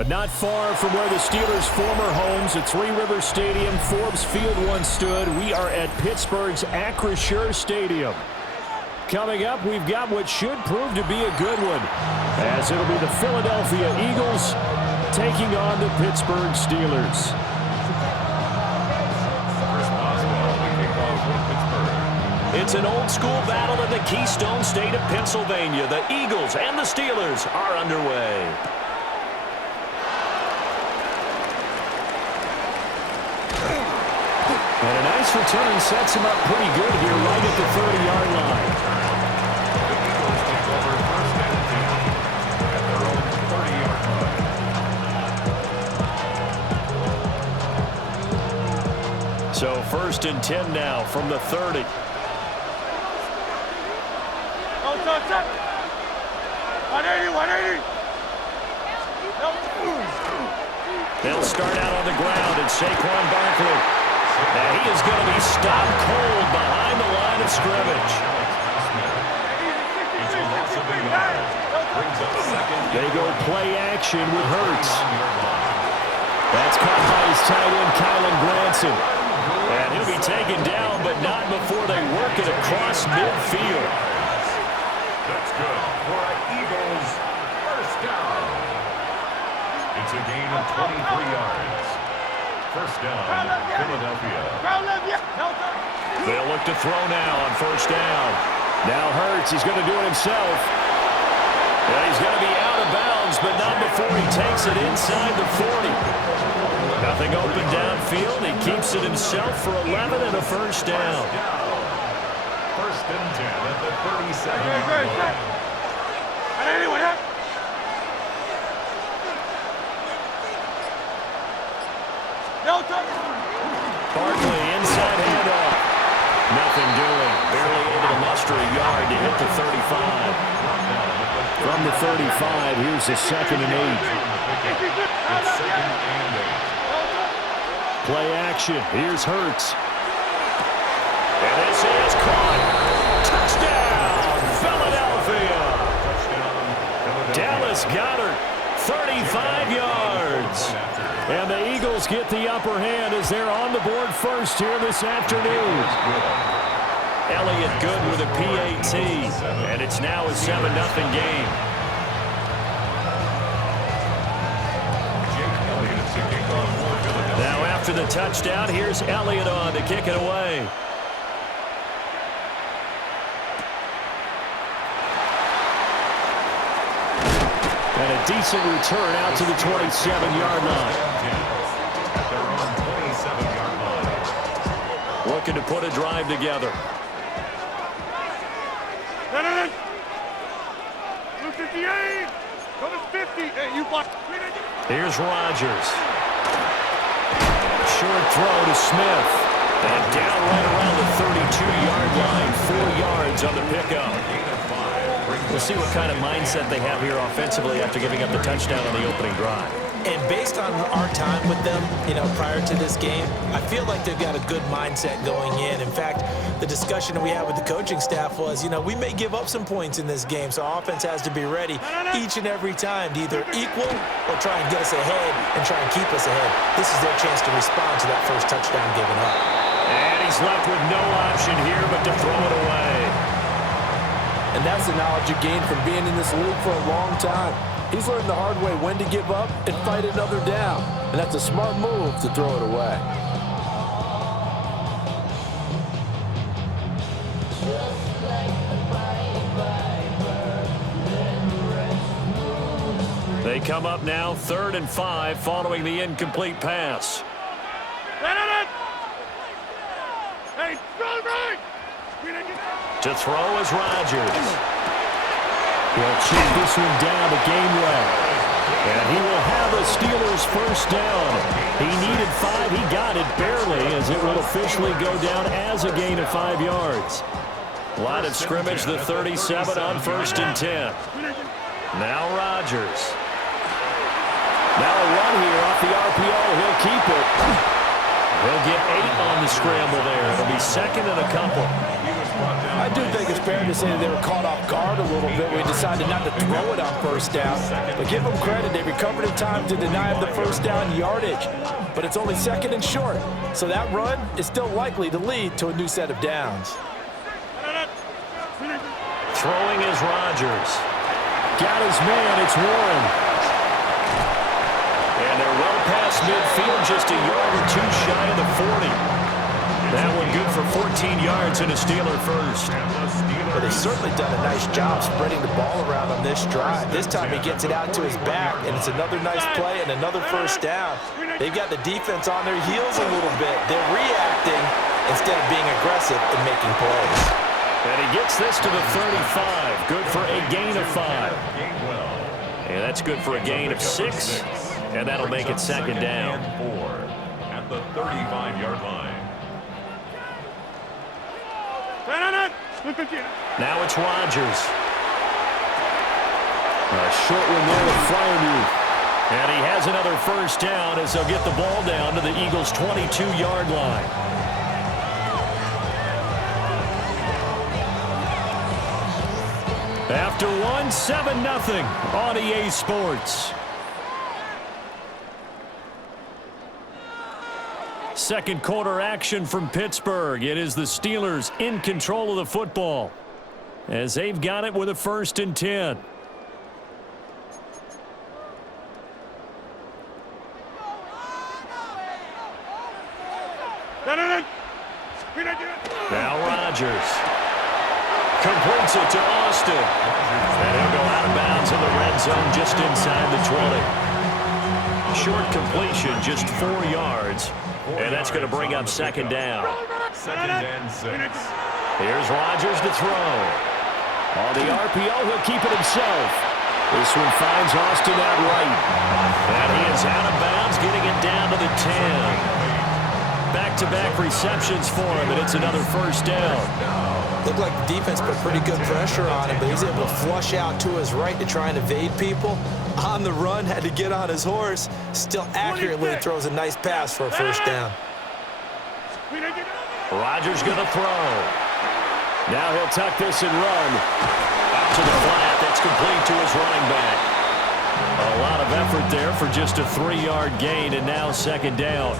But not far from where the Steelers' former homes at Three Rivers Stadium, Forbes Field once stood, we are at Pittsburgh's Acrisure Stadium. Coming up, we've got what should prove to be a good one, as it'll be the Philadelphia Eagles taking on the Pittsburgh Steelers. It's an old-school battle in the Keystone State of Pennsylvania. The Eagles and the Steelers are underway. And a nice return sets him up pretty good here right at the 30-yard line. So 1st and 10 now from the 30. They'll start out on the ground, and Saquon Barkley. Now he is going to be stopped cold behind the line of scrimmage. They go play action with Hurts. That's caught by his tight end, Kylan Granson. And he'll be taken down, but not before they work it across midfield. That's good for an Eagles first down. It's a gain of 23 yards. First down, Philadelphia. They'll look to throw now on 1st down. Now Hurts, he's going to do it himself. Yeah, he's going to be out of bounds, but not before he takes it inside the 40. Nothing open downfield. He keeps it himself for 11 and a first down. 1st and 10 at the 37-yard line. Barkley inside handoff. Nothing doing. Barely able to muster a yard to hit the 35. From the 35, here's the 2nd and 8. It's 2nd and 8. Play action. Here's Hurts. And this is caught. Touchdown, Philadelphia. Dallas Goedert, 35 yards. And the Eagles get the upper hand as they're on the board first here this afternoon. Elliott good with a PAT. And it's now a 7-0 game. Now after the touchdown, here's Elliott on to kick it away. And a decent return out to the 27-yard line. They're on 27-yard line. Looking to put a drive together. Blue 58. Go to 50. Hey, you block. Here's Rodgers. Short throw to Smith. And down right around the 32-yard line. 4 yards on the pickup. We'll see what kind of mindset they have here offensively after giving up the touchdown on the opening drive. And based on our time with them, prior to this game, I feel like they've got a good mindset going in. In fact, the discussion that we had with the coaching staff was, we may give up some points in this game, so our offense has to be ready each and every time to either equal or try and get us ahead and try and keep us ahead. This is their chance to respond to that first touchdown given up. And he's left with no option here but to throw it away. And that's the knowledge you gain from being in this league for a long time. He's learned the hard way when to give up and fight another down. And that's a smart move to throw it away. They come up now 3rd and 5 following the incomplete pass. Hey, run, right. To throw is Rodgers. He'll check this one down to Gainwell. And he will have a Steelers first down. He needed 5. He got it barely as it will officially go down as a gain of 5 yards. Line of scrimmage, the 37 on 1st and 10. Now Rodgers. Now a run here off the RPO. He'll keep it. He'll get 8 on the scramble there. It'll be 2nd and a couple. I do think it's fair to say that they were caught off guard a little bit when we decided not to throw it on first down. But give them credit, they recovered in time to deny him the first down yardage. But it's only second and short, so that run is still likely to lead to a new set of downs. Throwing is Rodgers. Got his man, it's Warren. And they're well past midfield, just a yard or two shy of the 40. That one good for 14 yards and a Steeler first. Well, they've certainly done a nice job spreading the ball around on this drive. This time he gets it out to his back, and it's another nice play and another first down. They've got the defense on their heels a little bit. They're reacting instead of being aggressive and making plays. And he gets this to the 35. Good for a gain of 5. And that's good for a gain of 6. And that'll make it second down. At the 35-yard line. Now it's Rodgers. A short one there with Fryermuth. And he has another first down as they'll get the ball down to the Eagles' 22-yard line. After one, 7-0 on EA Sports. Second quarter action from Pittsburgh. It is the Steelers in control of the football as they've got it with a 1st and 10. Now Rodgers completes it to Austin. And he'll go out of bounds in the red zone just inside the 20. Short completion, just 4 yards. And that's going to bring up second down. Second and 6. Here's Rodgers to throw. On the RPO, he'll keep it himself. This one finds Austin out right. And he is out of bounds, getting it down to the 10. Back-to-back receptions for him, and it's another first down. Looked like the defense put pretty good pressure on him, but he's able to flush out to his right to try and evade people. On the run, had to get on his horse. Still accurately throws a nice pass for a first down. Rodgers going to throw. Now he'll tuck this and run. Out to the flat. That's complete to his running back. A lot of effort there for just a 3-yard gain, and now second down.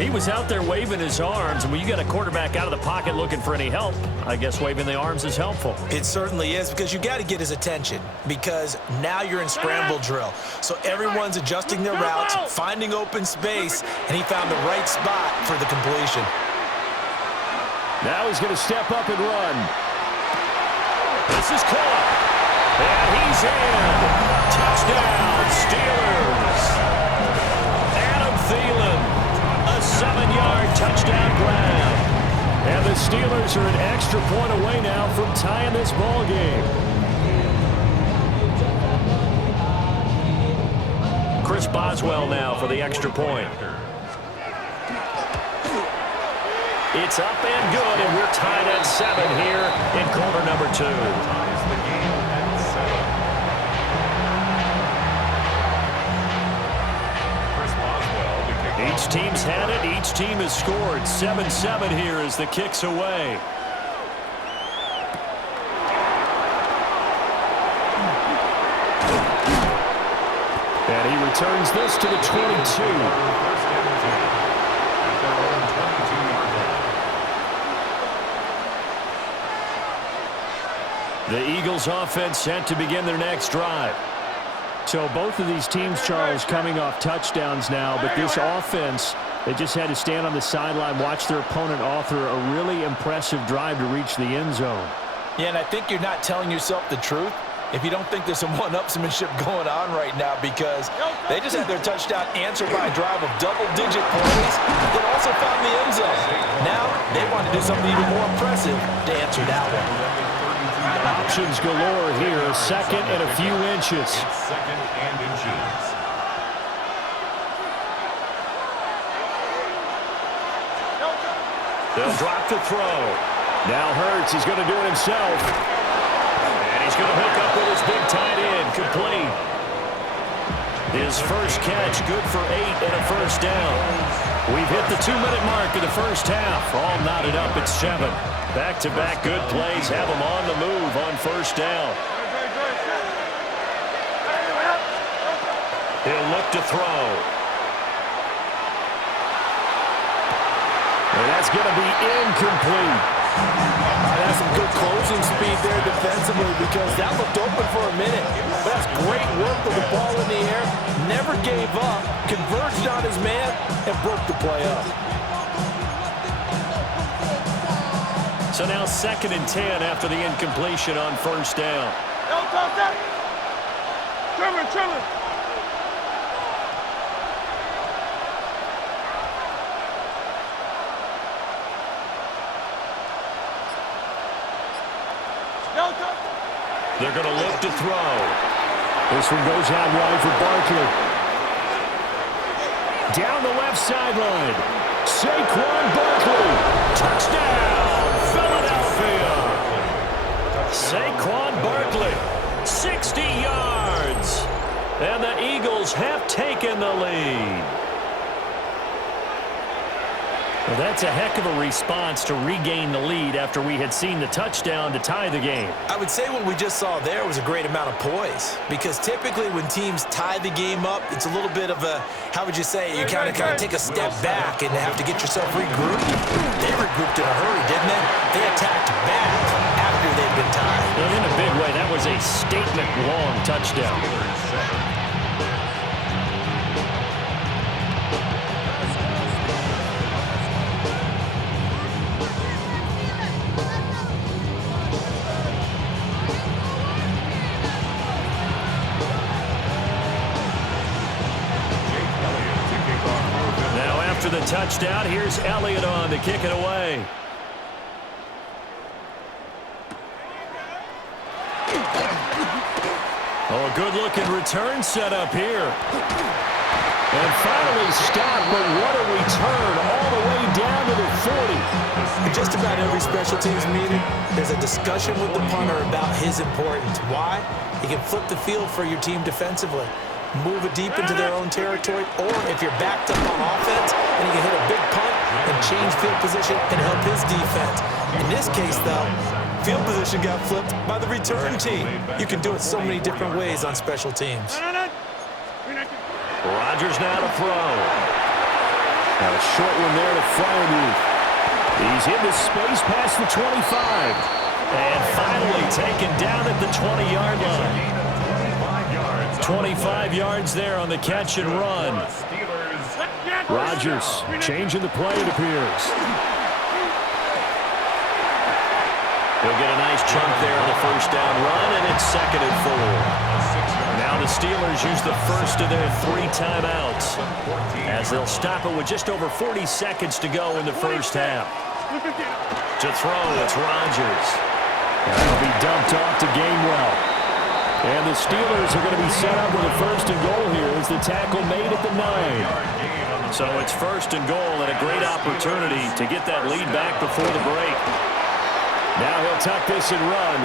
He was out there waving his arms, and when you got a quarterback out of the pocket looking for any help, I guess waving the arms is helpful. It certainly is, because you got to get his attention, because now you're in scramble drill. So everyone's adjusting their routes, finding open space, and he found the right spot for the completion. Now he's going to step up and run. This is caught. And he's in. Touchdown, Steelers. Adam Thielen. A 7-yard touchdown grab. And the Steelers are an extra point away now from tying this ball game. Chris Boswell now for the extra point. It's up and good, and we're tied at 7 here in quarter number 2. Each team's had it. Each team has scored. 7-7 here as the kick's away. And he returns this to the 22. The Eagles offense set to begin their next drive. So both of these teams, Charles, coming off touchdowns now, but this offense, they just had to stand on the sideline, watch their opponent author a really impressive drive to reach the end zone. Yeah, and I think you're not telling yourself the truth if you don't think there's some one-upsmanship going on right now, because they just had their touchdown answered by a drive of double-digit plays that also found the end zone. Now they want to do something even more impressive to answer that one. Options galore here. Second and a few inches. Second and inches. They'll drop the throw. Now Hurts is going to do it himself. And he's going to hook up with his big tight end. Complete. His first catch, good for 8 and a first down. We've hit the 2-minute mark of the first half. All knotted up at 7. Back-to-back good plays have him on the move on first down. He'll look to throw. And that's going to be incomplete. That's some good closing speed there defensively because that looked open for a minute. But that's great work with the ball in the air. Never gave up, converged on his man, and broke the play up. So now 2nd and 10 after the incompletion on first down. Trevor. They're going to look to throw. This one goes out wide for Barkley. Down the left sideline. Saquon Barkley. Touchdown, Philadelphia. Saquon Barkley, 60 yards. And the Eagles have taken the lead. Well, that's a heck of a response to regain the lead after we had seen the touchdown to tie the game. I would say what we just saw there was a great amount of poise, because typically when teams tie the game up, it's a little bit of a, how would you say, you kind of take a step back and have to get yourself regrouped. They regrouped in a hurry, didn't they? They attacked back after they'd been tied. And in a big way, that was a statement-long touchdown. After the touchdown, here's Elliott on to kick it away. Oh, a good-looking return set up here. And finally stopped, but what a return all the way down to the 40. In just about every special teams meeting, there's a discussion with the punter about his importance. Why? He can flip the field for your team defensively, move it deep into their own territory, or if you're backed up on offense, and he can hit a big punt and change field position and help his defense. In this case, though, field position got flipped by the return team. You can do it so many different ways on special teams. Rodgers now to throw. Now a short one there to Freiermuth. He's into space past the 25. And finally taken down at the 20-yard line. 25 yards there on the catch and run. Rodgers changing the play, it appears. He'll get a nice chunk there on the first down run, and it's 2nd and 4. Now the Steelers use the first of their 3 timeouts as they'll stop it with just over 40 seconds to go in the first half. To throw, it's Rodgers. That'll be dumped off to Gainwell. And the Steelers are going to be set up with a 1st and goal here as the tackle made at the 9. So it's 1st and goal and a great opportunity to get that lead back before the break. Now he'll tuck this and run.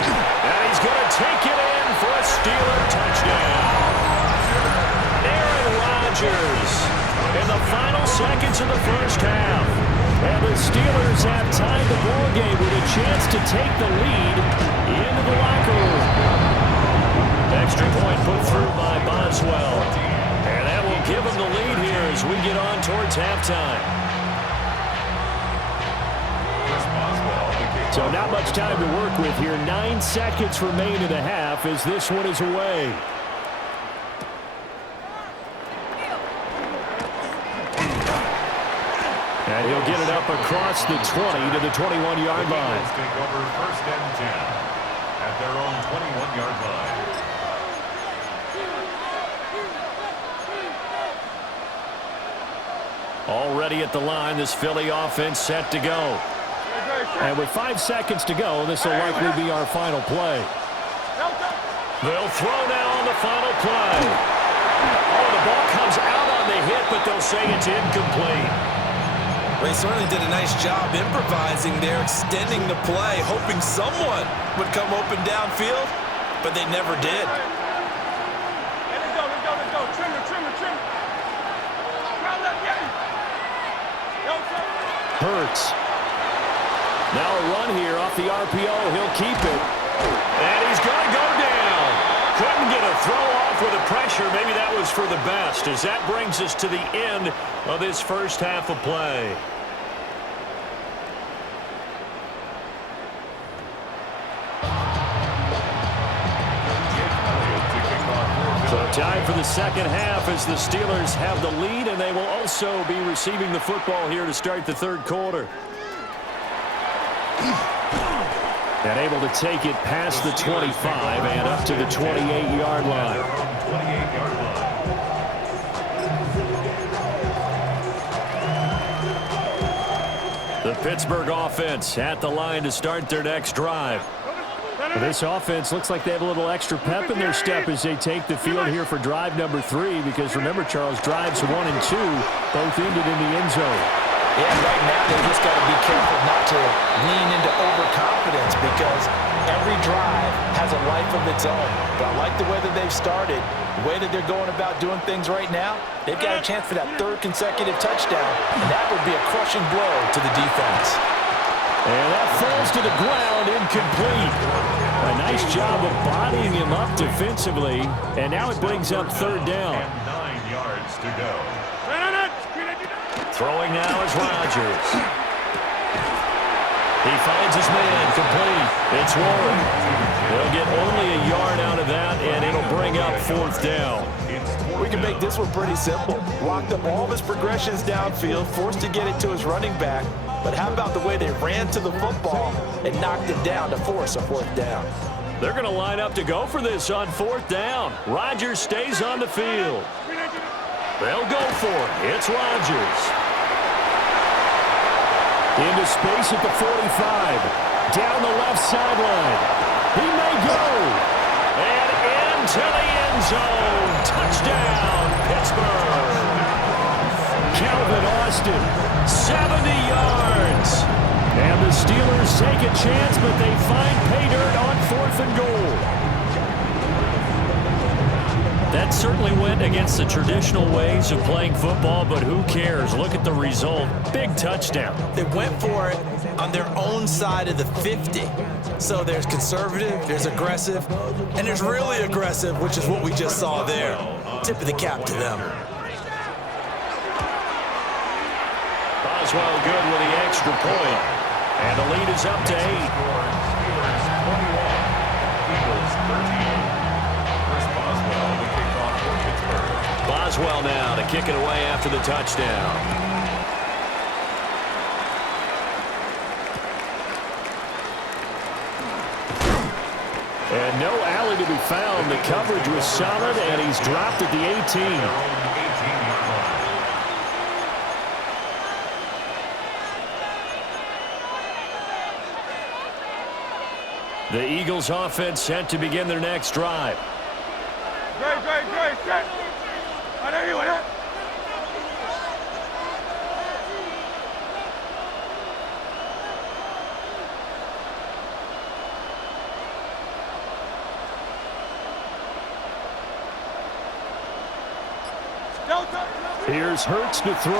And he's going to take it in for a Steeler touchdown. Aaron Rodgers in the final seconds of the first half. And the Steelers have tied the ball game with a chance to take the lead into the locker room. Extra point put through by Boswell. And that will give them the lead here as we get on towards halftime. So not much time to work with here. 9 seconds remain in the half as this one is away. And he'll get it up across the 20 to the 21-yard line. Take over 1st and 10 at their own 21-yard line. Already at the line, this Philly offense set to go. And with 5 seconds to go, this will likely be our final play. They'll throw now on the final play. Oh, the ball comes out on the hit, but they'll say it's incomplete. They certainly did a nice job improvising there, extending the play, hoping someone would come open downfield, but they never did. Let's go. Trim. Hurts. Now a run here off the RPO. He'll keep it. And he's going to go down. Couldn't get a throw off with the pressure. Maybe that was for the best, as that brings us to the end of this first half of play. So time for the second half as the Steelers have the lead, and they will also be receiving the football here to start the third quarter. And able to take it past the 25 and up to the 28-yard line. The Pittsburgh offense at the line to start their next drive. This offense looks like they have a little extra pep in their step as they take the field here for drive number 3, because remember, Charles, drives 1 and 2 both ended in the end zone. Yeah, right now they just got to be careful not to lean into overconfidence, because every drive has a life of its own. But I like the way that they've started, the way that they're going about doing things right now. They've got a chance for that 3rd consecutive touchdown, and that would be a crushing blow to the defense. And that falls to the ground, incomplete. A nice job of bodying him up defensively, and now it brings up 3rd down. 9 yards to go. Throwing now is Rodgers. He finds his man, complete. It's Warren. They'll get only a yard out of that, and it'll bring up 4th down. We can make this one pretty simple. Locked up all of his progressions downfield, forced to get it to his running back. But how about the way they ran to the football and knocked it down to force a 4th down? They're going to line up to go for this on 4th down. Rodgers stays on the field. They'll go for it. It's Rodgers. Into space at the 45. Down the left sideline. He may go. And into the end zone. Touchdown, Pittsburgh. Calvin Austin, 70 yards. And the Steelers take a chance, but they find pay dirt on 4th and goal. That certainly went against the traditional ways of playing football, but who cares? Look at the result. Big touchdown. They went for it on their own side of the 50. So there's conservative, there's aggressive, and there's really aggressive, which is what we just saw there. Tip of the cap to them. Boswell good with the extra point. And the lead is up to 8. Boswell now to kick it away after the touchdown. And no alley to be found. The coverage was solid, and he's dropped at the 18. The Eagles offense set to begin their next drive. Great. I know you want it. Here's Hurts to throw.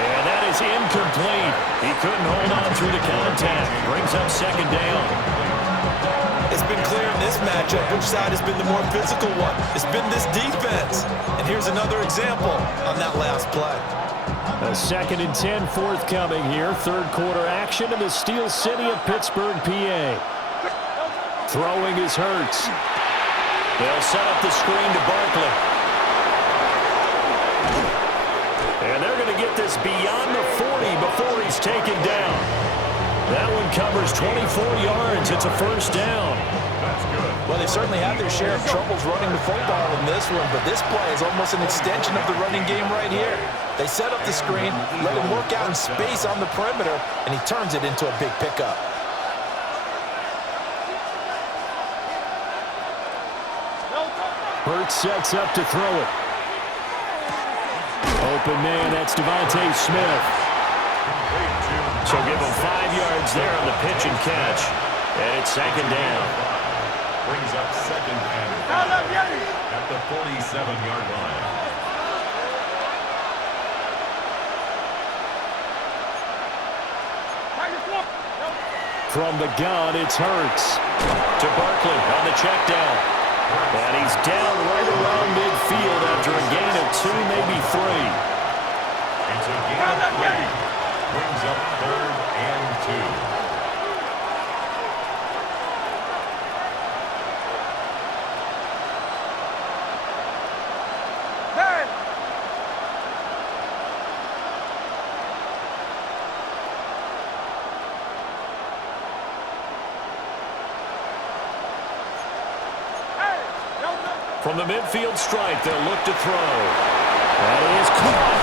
And that is incomplete. He couldn't hold on through the contact. Brings up 2nd down. It's been clear in this matchup which side has been the more physical one. It's been this defense. And here's another example on that last play. A 2nd and 10 forthcoming here. 3rd quarter action in the Steel City of Pittsburgh, PA. Throwing is Hurts. They'll set up the screen to Barkley. And they're going to get this beyond the 40 before he's taken down. That one covers 24 yards. It's a 1st down. Well, they certainly had their share of troubles running the football in this one, but this play is almost an extension of the running game right here. They set up the screen, let him work out in space on the perimeter, and he turns it into a big pickup. Hurts sets up to throw it. Open man, that's Devontae Smith. So give him 5 yards there on the pitch and catch. And it's 2nd down. Brings up 2nd and 5 at the 47-yard line. From the gun, it's Hurts. To Barkley on the check down. And he's down right around midfield after a gain of 2, maybe 3. It's a gain of 3. Brings up 3rd and 2. From the midfield stripe, they'll look to throw. That is caught.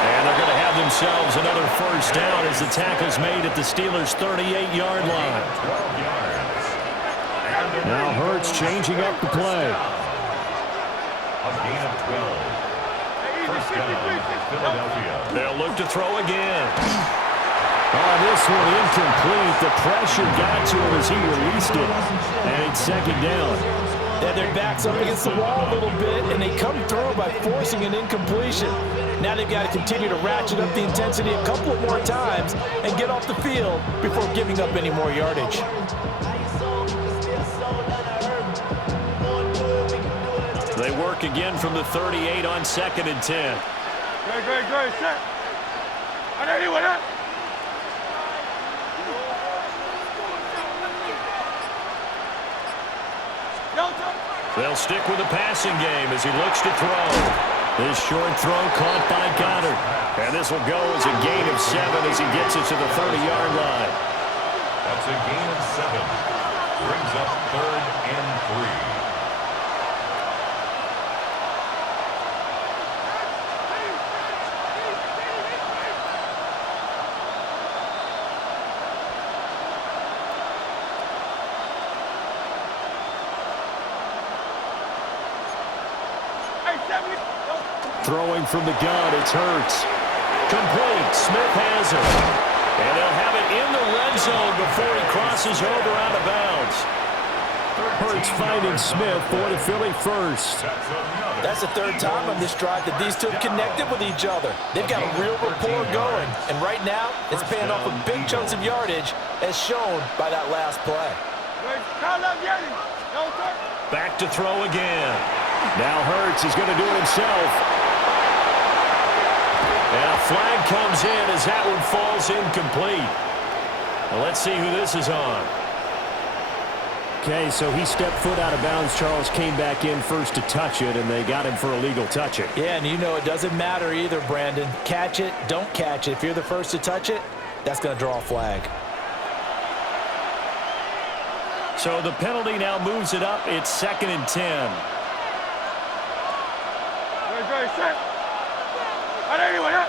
And they're going to have themselves another first down as the tackle's made at the Steelers' 38-yard line. Now Hurts changing up the play. A gain of 12. First down, Philadelphia. They'll look to throw again. Oh, this one incomplete. The pressure got to him as he released it. And it's second down. Yeah, their back's up against the wall a little bit, and they come through by forcing an incompletion. Now they've got to continue to ratchet up the intensity a couple of more times and get off the field before giving up any more yardage. They work again from the 38 on 2nd and 10. Great, set. I know you with that. They'll stick with the passing game as he looks to throw. This short throw caught by Goddard. And this will go as a gain of 7 as he gets it to the 30-yard line. That's a gain of 7. Brings up 3rd and 3. Throwing from the gun, it's Hurts. Complete. Smith has it. And they'll have it in the red zone before he crosses over out of bounds. Hurts finding Smith for the Philly first. That's the 3rd time on this drive that these two have connected with each other. They've got a real rapport going. And right now, it's paying off with big chunks of yardage, as shown by that last play. Back to throw again. Now Hurts is going to do it himself. And a flag comes in as that one falls incomplete. Well, let's see who this is on. Okay, so he stepped foot out of bounds. Charles came back in first to touch it, and they got him for illegal touching. Yeah, and you know it doesn't matter either, Brandon. Catch it, don't catch it. If you're the first to touch it, that's going to draw a flag. So the penalty now moves it up. It's 2nd and 10. Great, set. I know you with that.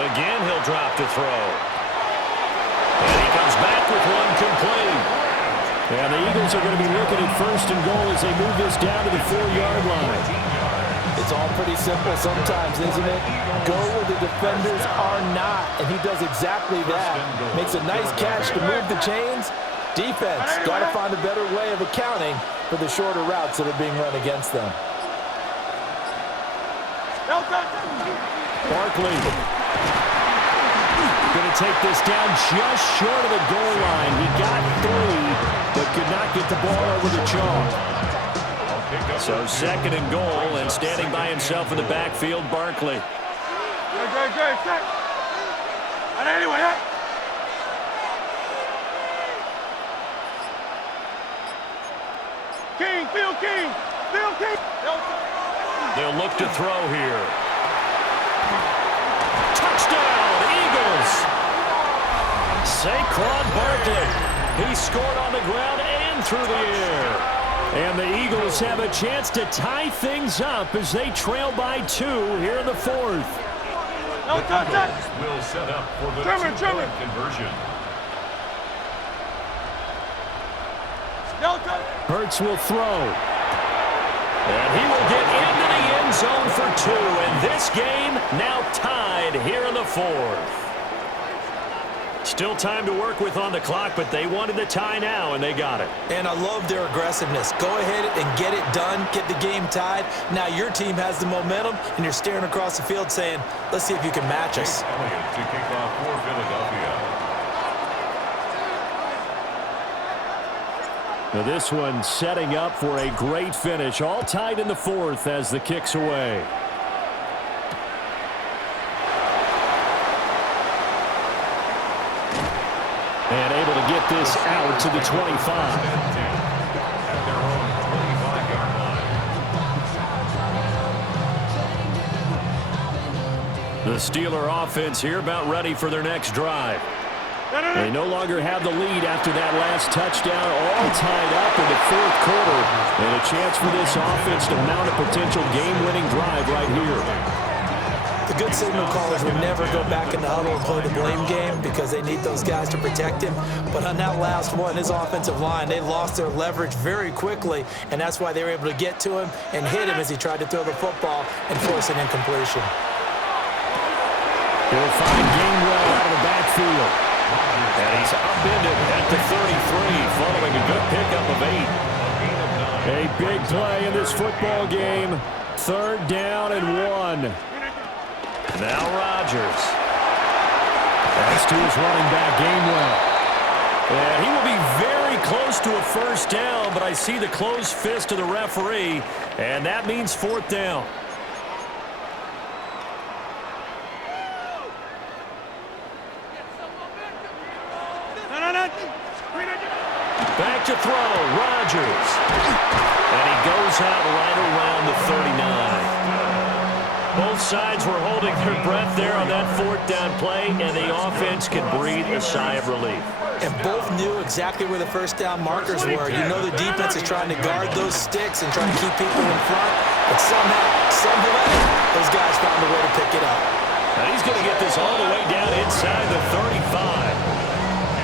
Again, he'll drop to throw. And he comes back with one complete. And the Eagles are going to be looking at 1st and goal as they move this down to the 4-yard line. It's all pretty simple sometimes, isn't it? Go where the defenders are not, and he does exactly that. Makes a nice catch to move the chains. Defense got to find a better way of accounting for the shorter routes that are being run against them. Barkley going to take this down just short of the goal line. He got 3, but could not get the ball over the chalk. So 2nd and goal, and standing by himself in the backfield, Barkley. Great, set. I know you with that. Phil King. They'll look to throw here. Touchdown, Eagles! Saquon Barkley. He scored on the ground and through the air. And the Eagles have a chance to tie things up as they trail by 2 here in the 4th. The Eagles will set up for the two-point conversion. Hurts will throw. And he will get into the end zone for 2. And this game now tied here in the 4th. Still time to work with on the clock, but they wanted the tie now, and they got it. And I love their aggressiveness. Go ahead and get it done, get the game tied. Now your team has the momentum, and you're staring across the field saying, let's see if you can match us. Elliott to kick off for Philadelphia. Now this one setting up for a great finish. All tied in the fourth as the kick's away. And able to get this out to the 25. At their own 25-yard line. The Steeler offense here about ready for their next drive. They no longer have the lead after that last touchdown, all tied up in the fourth quarter. And a chance for this offense to mount a potential game-winning drive right here. The good signal callers would never go back in the huddle and play the blame game because they need those guys to protect him. But on that last one, his offensive line, they lost their leverage very quickly, and that's why they were able to get to him and hit him as he tried to throw the football and force an incompletion. He'll find Gainwell out of the backfield. And he's upended at the 33 following a good pickup of 8. A big play in this football game. 3rd down and 1. Now Rodgers. That's to his running back, Gainwell. And he will be very close to a 1st down, but I see the closed fist of the referee, and that means 4th down. Back to throw, Rodgers. And he goes out right around the 39. Both sides were holding their breath there on that 4th down play, and the offense could breathe a sigh of relief. And both knew exactly where the 1st down markers were. You know the defense is trying to guard those sticks and trying to keep people in front, but somehow, some way, those guys found a way to pick it up. Now he's going to get this all the way down inside the 35.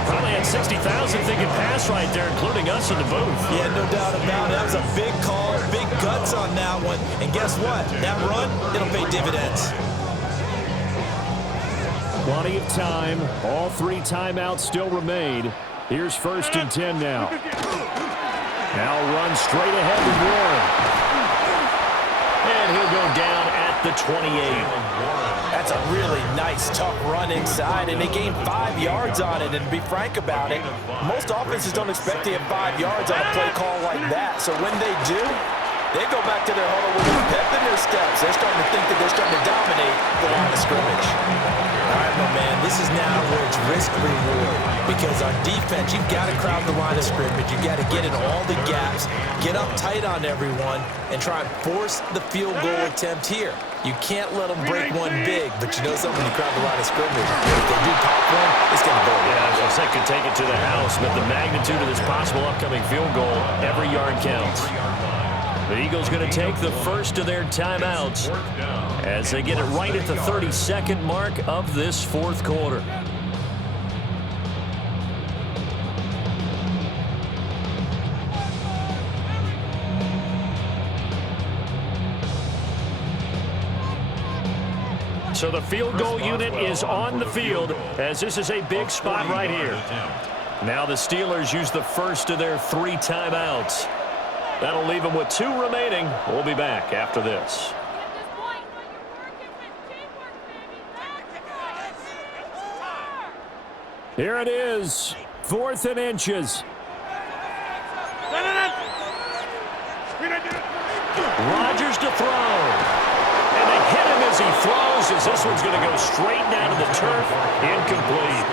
Probably had 60,000 thinking pass right there, including us in the booth. Yeah, no doubt about it. That was a big call, big guts on that one. And guess what? That run, it'll pay dividends. Plenty of time. All 3 timeouts still remain. Here's 1st and 10 now. Now run straight ahead with Warren. And he'll go down at the 28. That's a really nice, tough run inside, and they gained 5 yards on it. And to be frank about it, most offenses don't expect to get 5 yards on a play call like that. So when they do, they go back to their huddle with a pep in their steps. They're starting to think that they're starting to dominate the line of scrimmage. All right, my man, this is now where it's risk-reward. Because on defense, you've got to crowd the line of scrimmage. You've got to get in all the gaps, get up tight on everyone, and try and force the field goal attempt here. You can't let them break one big, but you know something, when you crowd the line of scrimmage, if they do pop one, it's going to go. Yeah, I was going to say, could take it to the house, but the magnitude of this possible upcoming field goal, every yard counts. The Eagles going to take the first of their timeouts as they get it right at the 32nd mark of this 4th quarter. So the field goal unit is on the field as this is a big spot right here. Now the Steelers use the first of their 3 timeouts. That'll leave them with 2 remaining. We'll be back after this. Here it is, 4th and inches. Rodgers to throw. And they hit him as he throws, as this one's going to go straight down to the turf. Incomplete.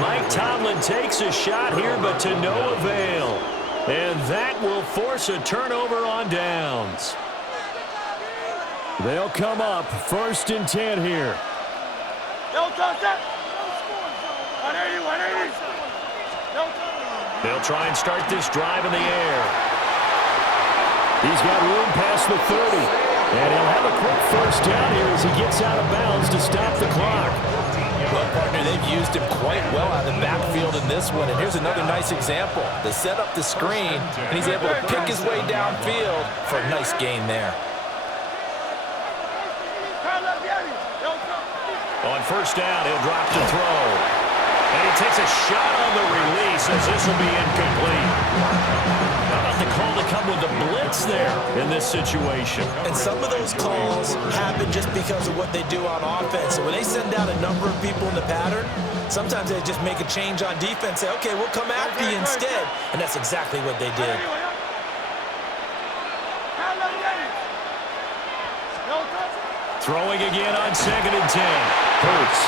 Mike Tomlin takes a shot here, but to no avail. And that will force a turnover on downs. They'll come up 1st and 10 here. They'll try and start this drive in the air. He's got room past the 30. And he'll have a quick 1st down here as he gets out of bounds to stop the clock. Well, partner, they've used him quite well out of the backfield in this one. And here's another nice example. They set up the screen, and he's able to pick his way downfield for a nice gain there. On 1st down, he'll drop to throw. And he takes a shot on the release as this will be incomplete. How about the call to come with the blitz there in this situation? And some of those calls happen just because of what they do on offense. And when they send out a number of people in the pattern, sometimes they just make a change on defense, say, okay, we'll come after you instead. And that's exactly what they did. Throwing again on 2nd and 10. Hurts.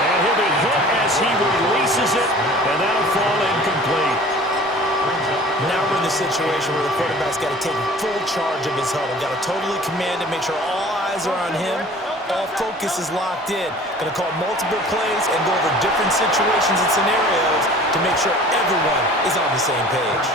And he'll be hit as he releases it, and that'll fall incomplete. Now we're in the situation where the quarterback's got to take full charge of his huddle. Got to totally command it, make sure all eyes are on him. All focus is locked in. Going to call multiple plays and go over different situations and scenarios to make sure everyone is on the same page.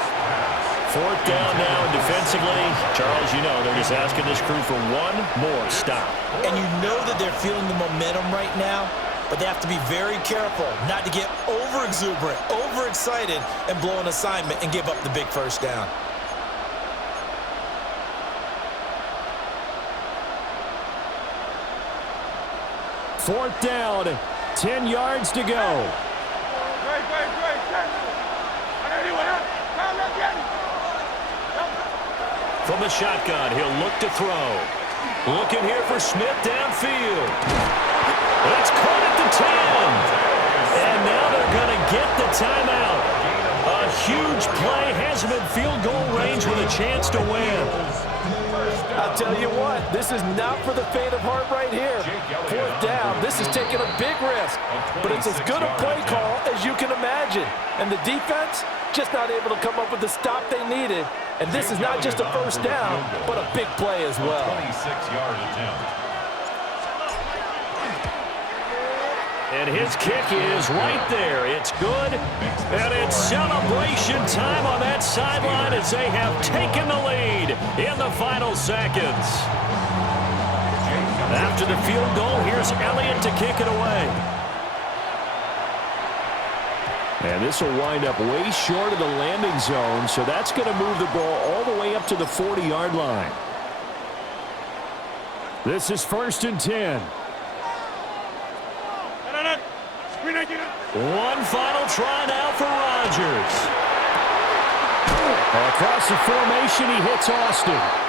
4th down now, and defensively, Charles, you know, they're just asking this crew for one more stop. And you know that they're feeling the momentum right now, but they have to be very careful not to get over-exuberant, overexcited, and blow an assignment and give up the big first down. Fourth down, 10 yards to go. From the shotgun, he'll look to throw. Looking here for Smith downfield. It's caught at the 10. And now they're going to get the timeout. A huge play has him in field goal range with a chance to win. I'll tell you what, this is not for the faint of heart right here. 4th down, this is taking a big risk. But it's as good a play call as you can imagine. And the defense just not able to come up with the stop they needed. And this is not just a first down, but a big play as well. 26-yard attempt. And his kick is right there. It's good. And it's celebration time on that sideline as they have taken the lead in the final seconds. After the field goal, here's Elliott to kick it away. And this will wind up way short of the landing zone, so that's going to move the ball all the way up to the 40-yard line. This is 1st and 10. One final try now for Rodgers. Across the formation, he hits Austin.